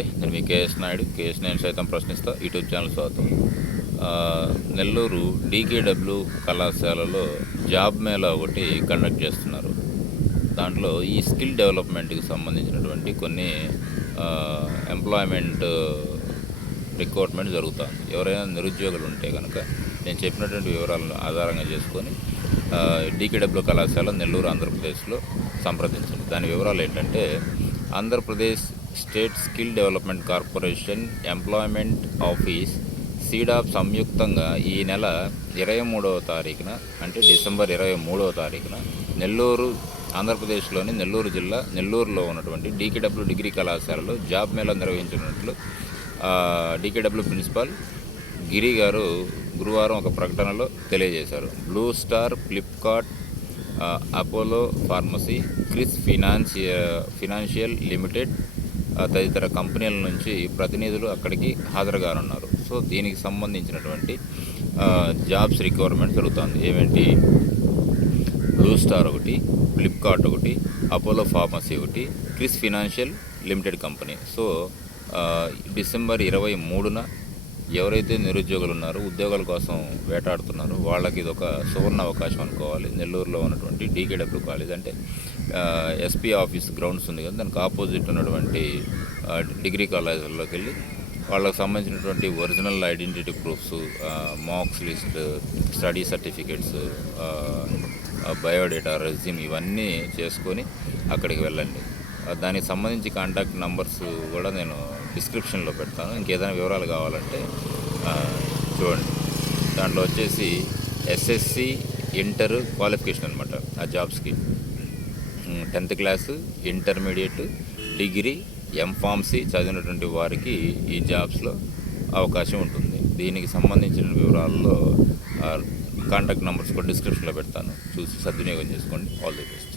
నేను మీ కేఎస్ నాయుడు. నేను సైతం ప్రశ్నిస్తా యూట్యూబ్ ఛానల్ స్వాగతం. నెల్లూరు డీకేడబ్ల్యూ కళాశాలలో జాబ్ మేళా ఒకటి కండక్ట్ చేస్తున్నారు. దాంట్లో ఈ స్కిల్ డెవలప్మెంట్కి సంబంధించినటువంటి కొన్ని ఎంప్లాయ్మెంట్ రిక్రూట్మెంట్ జరుగుతుంది. ఎవరైనా నిరుద్యోగులు ఉంటే కనుక నేను చెప్పినటువంటి వివరాలను ఆధారంగా చేసుకొని డీకేడబ్ల్యూ కళాశాల నెల్లూరు ఆంధ్రప్రదేశ్లో సంప్రదించండి. దాని వివరాలు ఏంటంటే, Andhra Pradesh state skill development corporation employment office SEEDAP సంయుక్తంగా ఈ నెల 23వ తారీఖున అంటే డిసెంబర్ 23వ తారీఖున నెల్లూరు ఆంధ్రప్రదేశ్లోని నెల్లూరు జిల్లా నెల్లూరులో ఉన్నటువంటి డీకేడబ్ల్యూ డిగ్రీ కళాశాలలో జాబ్ మేళా నిర్వహించినట్లు డీకేడబ్ల్యూ ప్రిన్సిపాల్ గిరి గారు గురువారం ఒక ప్రకటనలో తెలియజేశారు. Blue star, Flipkart, Apollo pharmacy, Chris financial limited తదితర కంపెనీల నుంచి ప్రతినిధులు అక్కడికి హాజరుగానున్నారు. సో దీనికి సంబంధించినటువంటి జాబ్స్ రిక్వైర్మెంట్ జరుగుతుంది. ఏమేంటి? బ్లూ స్టార్ ఒకటి, ఫ్లిప్కార్ట్ ఒకటి, అపోలో ఫార్మసీ ఒకటి, Kris financial limited company. So December 23న ఎవరైతే నిరుద్యోగులు ఉన్నారో, ఉద్యోగాల కోసం వేటాడుతున్నారో వాళ్ళకి ఇది ఒక సువర్ణ అవకాశం అనుకోవాలి. నెల్లూరులో ఉన్నటువంటి డీకేడబ్ల్యూ కాలేజ్ అంటే ఎస్పీ ఆఫీస్ గ్రౌండ్స్ ఉంది కదా, దానికి ఆపోజిట్ ఉన్నటువంటి డిగ్రీ కాలేజీల్లోకి వెళ్ళి వాళ్ళకి సంబంధించినటువంటి original identity proofs, marks list, study certificates, biodata, resume ఇవన్నీ చేసుకొని అక్కడికి వెళ్ళండి. దానికి సంబంధించి కాంటాక్ట్ నంబర్స్ కూడా నేను డిస్క్రిప్షన్లో పెడతాను. ఇంకేదైనా వివరాలు కావాలంటే చూడండి. దాంట్లో వచ్చేసి ఎస్ఎస్సి ఇంటర్ క్వాలిఫికేషన్ అనమాట. ఆ జాబ్స్కి 10th class, intermediate, degree, M Pharmacy చదివినటువంటి వారికి ఈ జాబ్స్లో అవకాశం ఉంటుంది. దీనికి సంబంధించిన వివరాల్లో కాంటాక్ట్ నెంబర్స్ కూడా డిస్క్రిప్షన్లో పెడతాను. చూసి సద్వినియోగం చేసుకోండి. All the best.